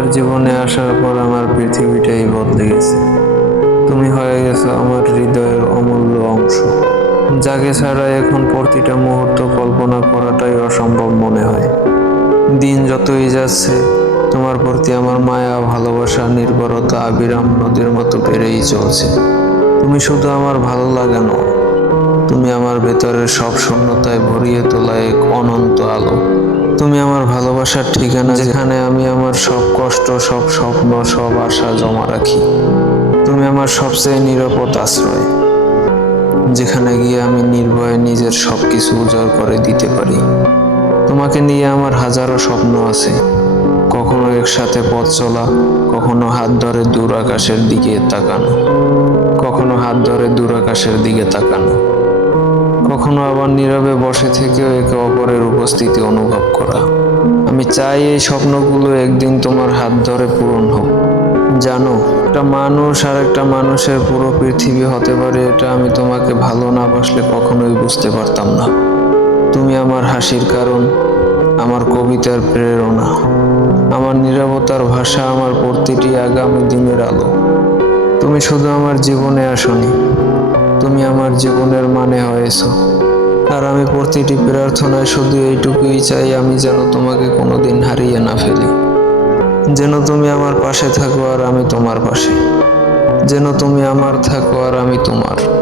আমার জীবনে আসার পর আমার পৃথিবীটাই বদলে গেছে। তুমি হয়ে গেছো আমার হৃদয়ের অমূল্য অংশ। যাকে ছাড়া এখন প্রতিটা মুহূর্ত কল্পনা করাটাই অসম্ভব মনে হয়। দিন যতই যাচ্ছে, তোমার প্রতি আমার মায়া, ভালোবাসা, নির্ভরতা, আবিরাম নদীর মতো বেড়েই চলছে। তুমি শুধু আমার ভালো লাগে না তুমি আমার ভেতরের সব শূন্যতায় ভরিয়ে তোলা এক অনন্ত আলো। তুমি আমার ভালোবাসার ঠিকানা যেখানে আমি আমার সব কষ্ট সব স্বপ্ন সব আশা জমা রাখি। তুমি আমার সবচেয়ে নিরাপদ আশ্রয় যেখানে গিয়ে আমি নির্ভয়ে নিজের সব কিছু উজাড় করে দিতে পারি। তোমাকে নিয়ে আমার হাজারো স্বপ্ন আছে। কখনো একসাথে পথ চলা কখনো হাত ধরে দূর আকাশের দিকে তাকানো কখনো হাত ধরে দূর আকাশের দিকে তাকানো। কখনো আবার নীরবে বসে থেকেও একে অপরের উপস্থিতি অনুভব করা। আমি চাই এই স্বপ্নগুলো একদিন তোমার হাত ধরে পূরণ হোক। জানো, একটা মানুষ আর একটা মানুষের পুরো পৃথিবী হতে পারে, এটা আমি তোমাকে ভালো না বাসলে কখনোই বুঝতে পারতাম না। তুমি আমার হাসির কারণ, আমার কবিতার প্রেরণা, আমার নিরবতার ভাষা, আমার প্রতিটি আগামী দিনের আলো। তুমি শুধু আমার জীবনে আসনি, তুমি আমার জীবনের মানে হয়েছো। আর আমি প্রতিটি প্রার্থনায় শুধু এইটুকুই চাই, আমি যেন তোমাকে কোনোদিন হারিয়ে না ফেলি। যেন তুমি আমার পাশে থাকো আর আমি তোমার পাশে। যেন তুমি আমার থাকো আর আমি তোমার।